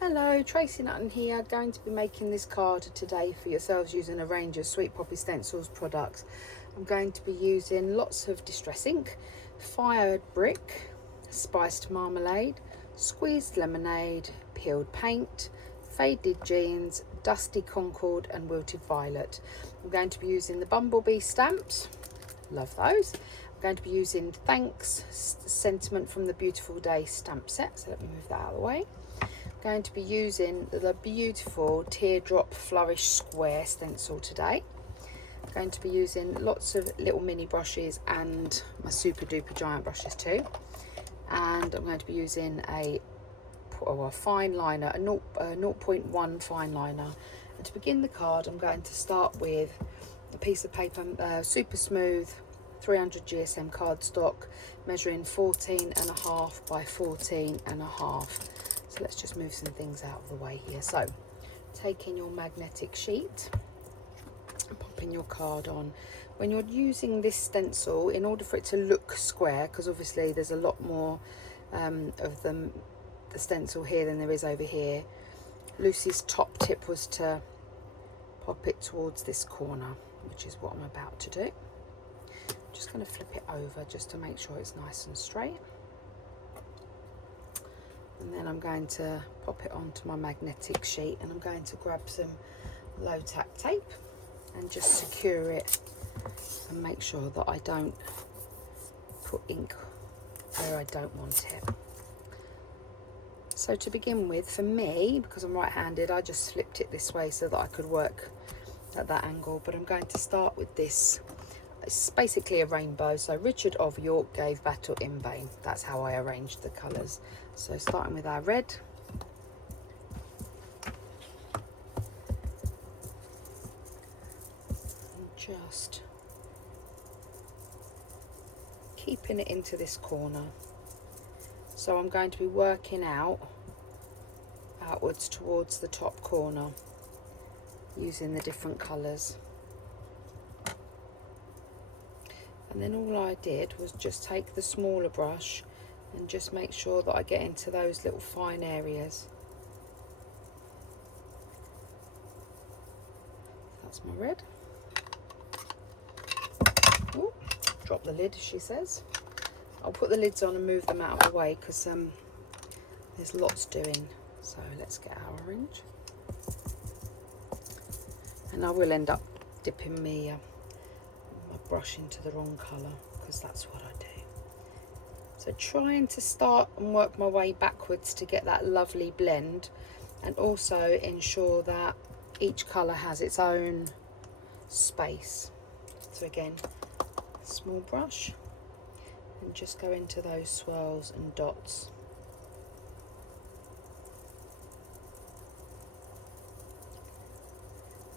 Hello, Tracy Nutton here, going to be making this card today for yourselves using a range of Sweet Poppy Stencils products. I'm going to be using lots of Distress ink, fired brick, spiced marmalade, squeezed lemonade, peeled paint, faded jeans, dusty concord and wilted violet. I'm going to be using the bumblebee stamps, love those. I'm going to be using Thanks Sentiment from the Beautiful Day stamp set, so let me move that out of the way. Going to be using the beautiful Teardrop Flourish square stencil today. Going to be using lots of little mini brushes and my super duper giant brushes too. And I'm going to be using a fine liner, a 0.1 fine liner. And to begin the card, I'm going to start with a piece of paper, super smooth 300 GSM cardstock, measuring 14.5 by 14.5. So let's just move some things out of the way here. So taking your magnetic sheet and popping your card on. When you're using this stencil, in order for it to look square, because obviously there's a lot more of the stencil here than there is over here, Lucy's top tip was to pop it towards this corner, which is what I'm about to do. I'm just going to flip it over just to make sure it's nice and straight. And then I'm going to pop it onto my magnetic sheet, and I'm going to grab some low tack tape and just secure it and make sure that I don't put ink where I don't want it. So to begin with, for me, because I'm right-handed, I just flipped it this way so that I could work at that angle, but I'm going to start with this. It's basically a rainbow, so Richard of York gave battle in vain. That's how I arranged the colours. So starting with our red, and just keeping it into this corner. So I'm going to be working outwards towards the top corner using the different colours. And then all I did was just take the smaller brush and just make sure that I get into those little fine areas. That's my red. Ooh, drop the lid, she says. I'll put the lids on and move them out of the way because there's lots doing. So let's get our orange. And I will end up dipping my brush into the wrong colour because that's what I do. So trying to start and work my way backwards to get that lovely blend, and also ensure that each colour has its own space. So again, small brush and just go into those swirls and dots.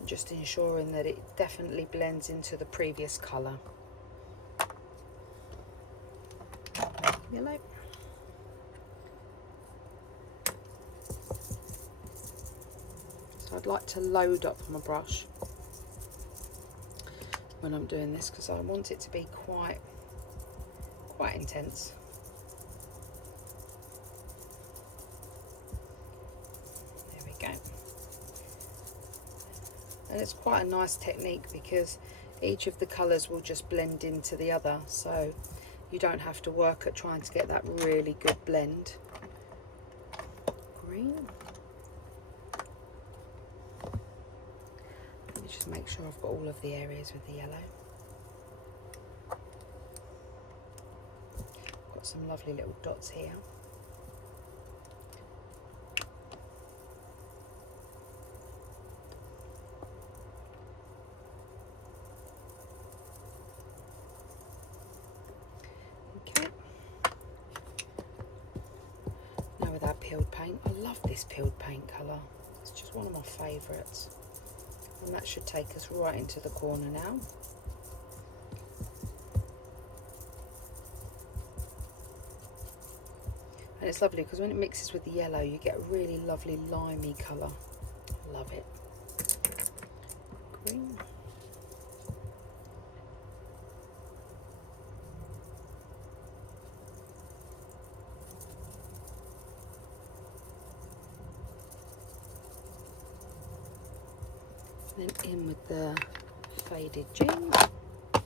Just ensuring that it definitely blends into the previous colour. Yellow. So I'd like to load up my brush when I'm doing this because I want it to be quite intense. There we go. And it's quite a nice technique because each of the colours will just blend into the other, so you don't have to work at trying to get that really good blend. Green. Let me just make sure I've got all of the areas with the yellow. Got some lovely little dots here. Peeled paint. I love this peeled paint colour. It's just one of my favourites. And that should take us right into the corner now. And it's lovely because when it mixes with the yellow you get a really lovely limey colour. Love it. Green. Then in with the faded jean. So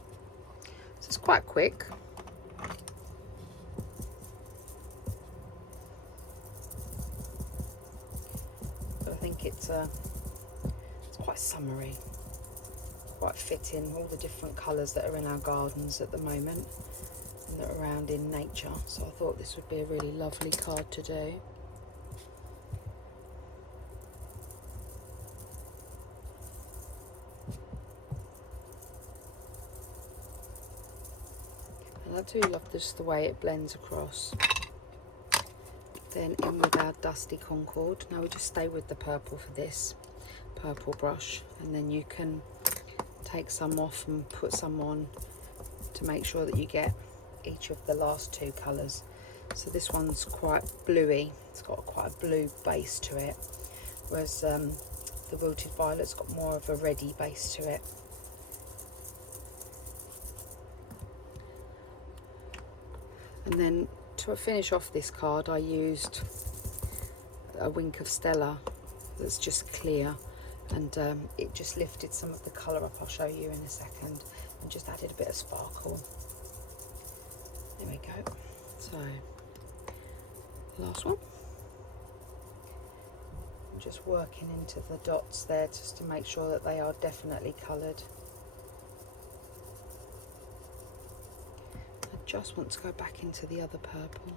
it's quite quick. But I think it's quite summery, quite fitting, all the different colours that are in our gardens at the moment and that are around in nature. So I thought this would be a really lovely card to do. And I do love just the way it blends across. Then in with our Dusty Concord. Now we just stay with the purple for this purple brush, and then you can take some off and put some on to make sure that you get each of the last two colours. So this one's quite bluey, it's got quite a blue base to it, whereas the Wilted Violet's got more of a reddy base to it. And then to finish off this card, I used a Wink of Stella that's just clear, and it just lifted some of the colour up. I'll show you in a second, and just added a bit of sparkle. There we go. So last one. I'm just working into the dots there just to make sure that they are definitely coloured. I just want to go back into the other purple,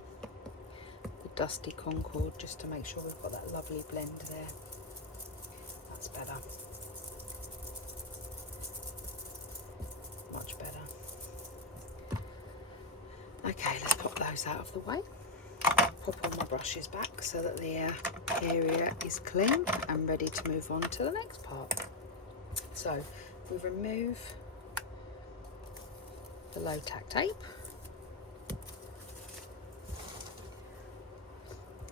the Dusty Concord, just to make sure we've got that lovely blend there. That's better. Much better. Okay, let's pop those out of the way. Pop all my brushes back so that the area is clean and ready to move on to the next part. So we remove the low tack tape,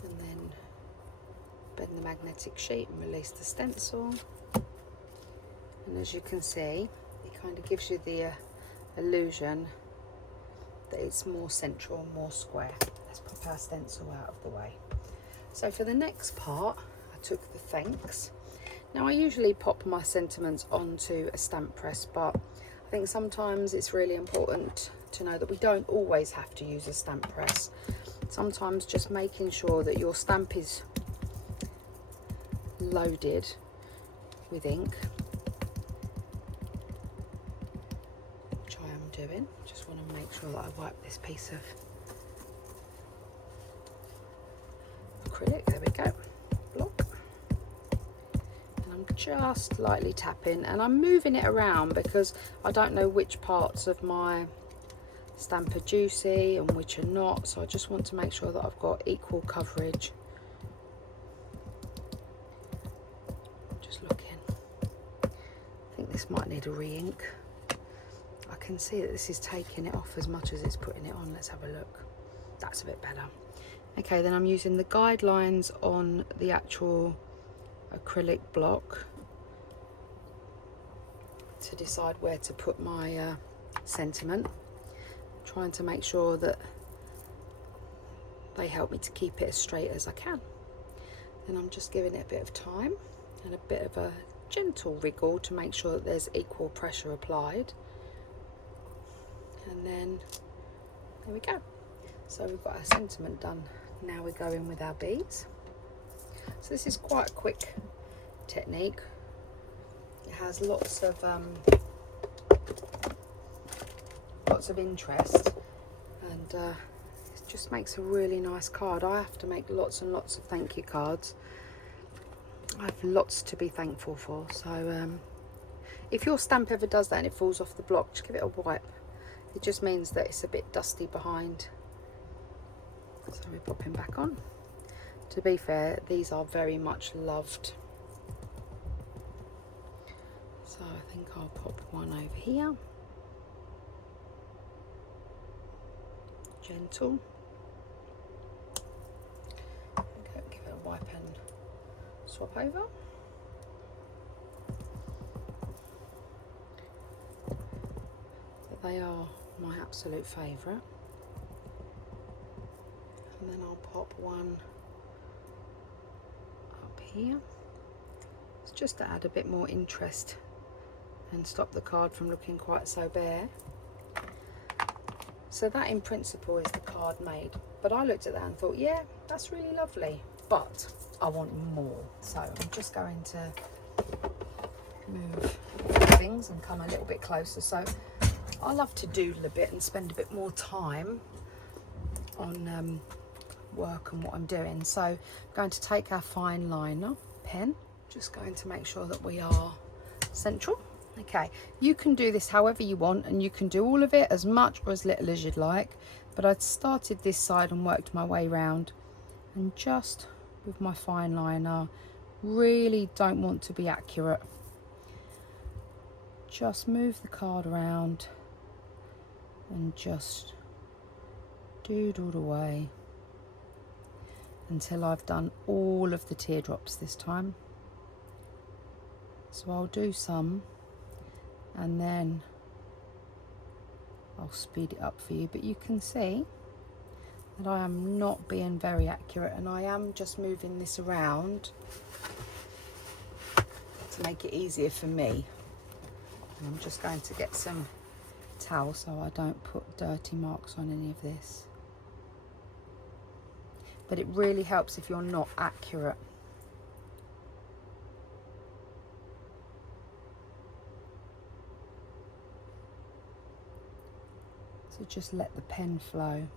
and then bend the magnetic sheet and release the stencil. And as you can see, it kind of gives you the illusion that it's more central, more square. Let's pop our stencil out of the way. So for the next part, I took the thanks. Now I usually pop my sentiments onto a stamp press, but I think sometimes it's really important to know that we don't always have to use a stamp press. Sometimes just making sure that your stamp is loaded with ink, which I am doing. Just want to make sure that I wipe this piece of acrylic. There we go. Block. And I'm just lightly tapping, and I'm moving it around because I don't know which parts of my stamp are juicy and which are not, so I just want to make sure that I've got equal coverage. Just looking. I think this might need a re-ink. I can see that this is taking it off as much as it's putting it on. Let's have a look. That's a bit better. Okay, then I'm using the guidelines on the actual acrylic block to decide where to put my sentiment. Trying to make sure that they help me to keep it as straight as I can. Then I'm just giving it a bit of time and a bit of a gentle wriggle to make sure that there's equal pressure applied. And then there we go. So we've got our sentiment done. Now we go in with our beads. So this is quite a quick technique. It has lots of interest, and it just makes a really nice card. I have to make lots and lots of thank you cards. I have lots to be thankful for. So if your stamp ever does that and it falls off the block, just give it a wipe. It just means that it's a bit dusty behind. So we're popping back on. To be fair, these are very much loved. So I think I'll pop one over here. Gentle. Okay, give it a wipe and swap over. But they are my absolute favourite. And then I'll pop one up here. It's just to add a bit more interest and stop the card from looking quite so bare. So that in principle is the card made, but I looked at that and thought, yeah, that's really lovely, but I want more. So I'm just going to move things and come a little bit closer. So I love to doodle a bit and spend a bit more time on work and what I'm doing. So I'm going to take our fine liner pen, just going to make sure that we are central. Okay, you can do this however you want, and you can do all of it as much or as little as you'd like, but I'd started this side and worked my way round, and just with my fine liner, really don't want to be accurate. Just move the card around and just doodle away until I've done all of the teardrops this time. So I'll do some and then I'll speed it up for you, but you can see that I am not being very accurate, and I am just moving this around to make it easier for me. And I'm just going to get some towel so I don't put dirty marks on any of this. But it really helps if you're not accurate. So just let the pen flow.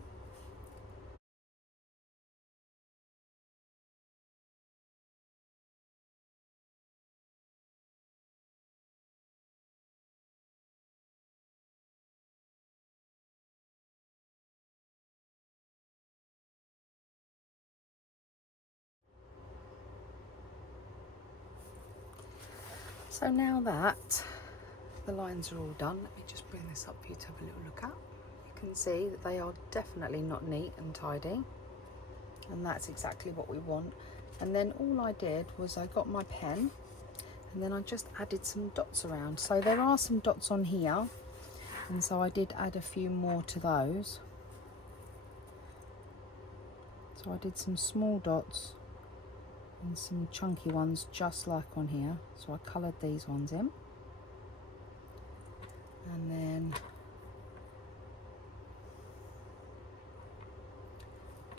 So now that the lines are all done, let me just bring this up for you to have a little look at. You can see that they are definitely not neat and tidy, and that's exactly what we want. And then all I did was I got my pen and then I just added some dots around. So there are some dots on here, and so I did add a few more to those. So I did some small dots and some chunky ones just like on here. So I coloured these ones in. And then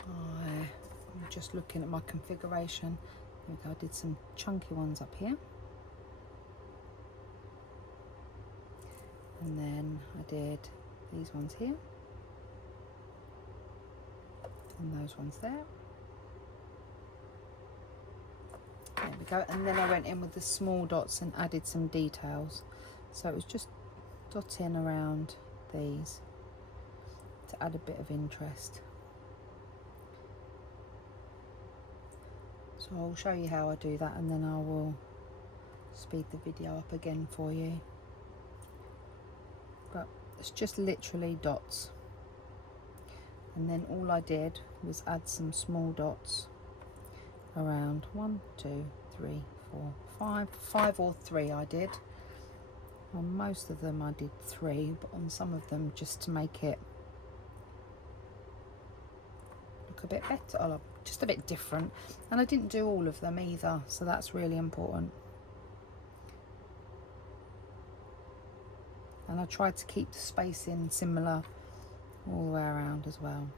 I'm just looking at my configuration. I did some chunky ones up here. And then I did these ones here. And those ones there. There we go. And then I went in with the small dots and added some details. So it was just dotting around these to add a bit of interest. So I'll show you how I do that, and then I will speed the video up again for you. But it's just literally dots. And then all I did was add some small dots around 1, 2, 3, 4, 5 or 3 I did. On most of them I did 3, but on some of them just to make it look a bit better, just a bit different. And I didn't do all of them either, so that's really important. And I tried to keep the spacing similar all the way around as well.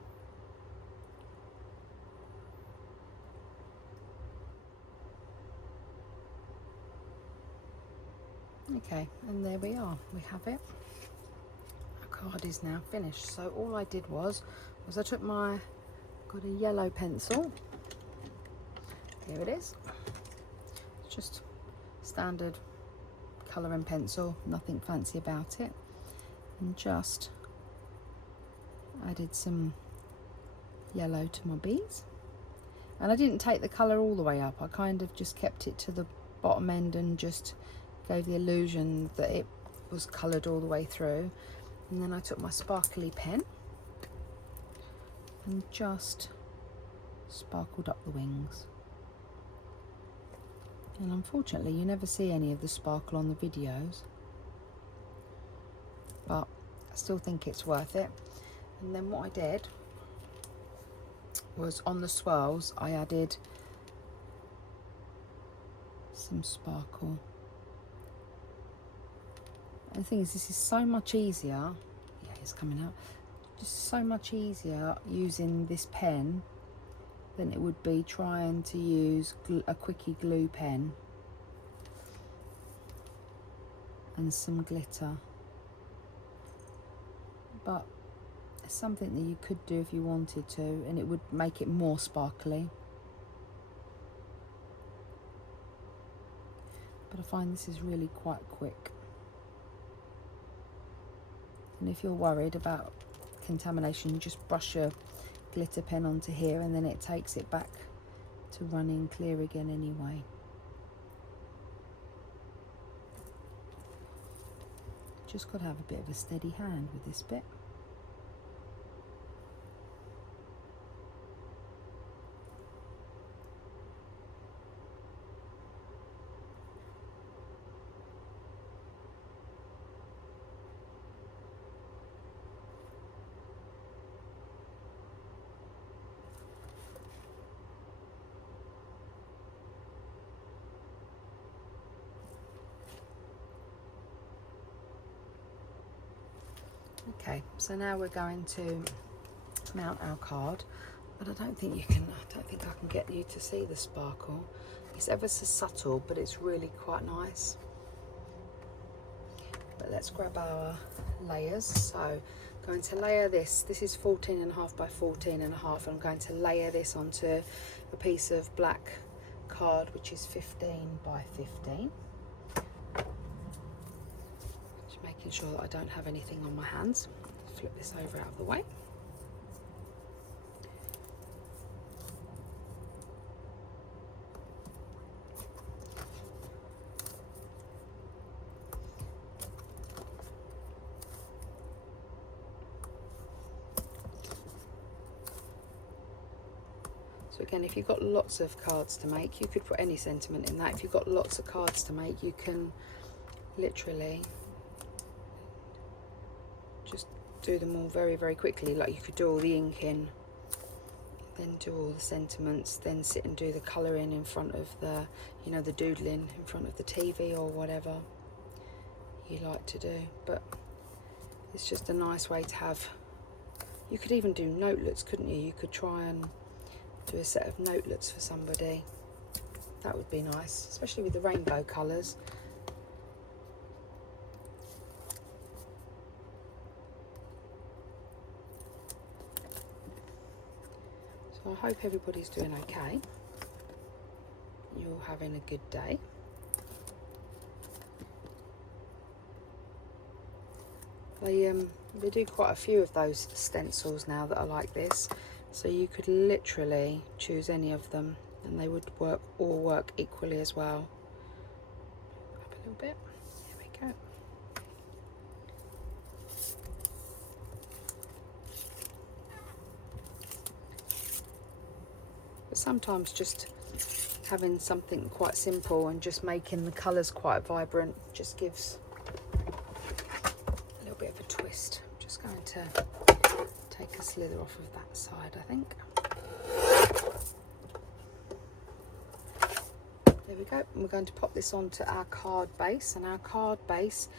Okay, and there we are, we have it. Our card is now finished. So all I did was I took got a yellow pencil. Here it is. It's just standard colouring pencil, nothing fancy about it. And just added some yellow to my beads. And I didn't take the colour all the way up, I kind of just kept it to the bottom end and just gave the illusion that it was coloured all the way through. And then I took my sparkly pen and just sparkled up the wings. And unfortunately you never see any of the sparkle on the videos, but I still think it's worth it. And then what I did was on the swirls I added some sparkle. And the thing is, this is so much easier. Yeah, it's coming out. Just so much easier using this pen than it would be trying to use a quickie glue pen and some glitter. But it's something that you could do if you wanted to, and it would make it more sparkly. But I find this is really quite quick. And if you're worried about contamination, you just brush your glitter pen onto here and then it takes it back to running clear again anyway. Just got to have a bit of a steady hand with this bit. Okay, so now we're going to mount our card, but I don't think I can get you to see the sparkle. It's ever so subtle, but it's really quite nice. But let's grab our layers. So I'm going to layer this. This is 14.5 by 14.5, and I'm going to layer this onto a piece of black card, which is 15 by 15. Making sure that I don't have anything on my hands. Flip this over out of the way. So again, if you've got lots of cards to make, you could put any sentiment in that. If you've got lots of cards to make, you can literally just do them all very, very quickly. Like you could do all the ink in, then do all the sentiments, then sit and do the colouring in front of the, you know, the doodling in front of the TV or whatever you like to do. But it's just a nice way to have. You could even do notelets, couldn't you? You could try and do a set of notelets for somebody. That would be nice, especially with the rainbow colours. So I hope everybody's doing okay. You're having a good day. They do quite a few of those stencils now that are like this, so you could literally choose any of them and they would all work equally as well. Up a little bit. There we go. But sometimes just having something quite simple and just making the colours quite vibrant just gives a little bit of a twist. I'm just going to take a slither off of that side, I think. There we go. And we're going to pop this onto our card base, and our card base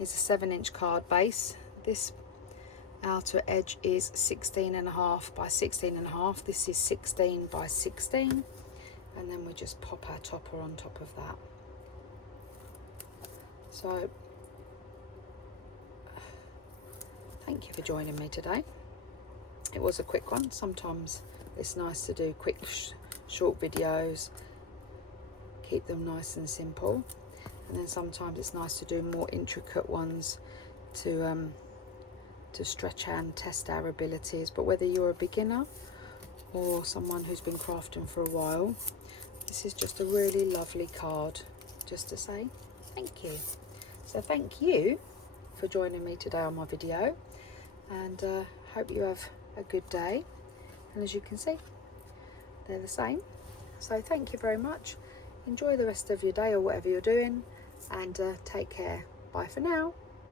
is a 7-inch card base. This outer edge is 16.5 by 16.5. This is 16 by 16, and then we just pop our topper on top of that. So thank you for joining me today. It was a quick one. Sometimes it's nice to do quick short videos, keep them nice and simple, and then sometimes it's nice to do more intricate ones to stretch and test our abilities. But whether you're a beginner or someone who's been crafting for a while, this is just a really lovely card just to say thank you. So thank you for joining me today on my video, and hope you have a good day. And as you can see, they're the same. So thank you very much. Enjoy the rest of your day or whatever you're doing, and take care. Bye for now.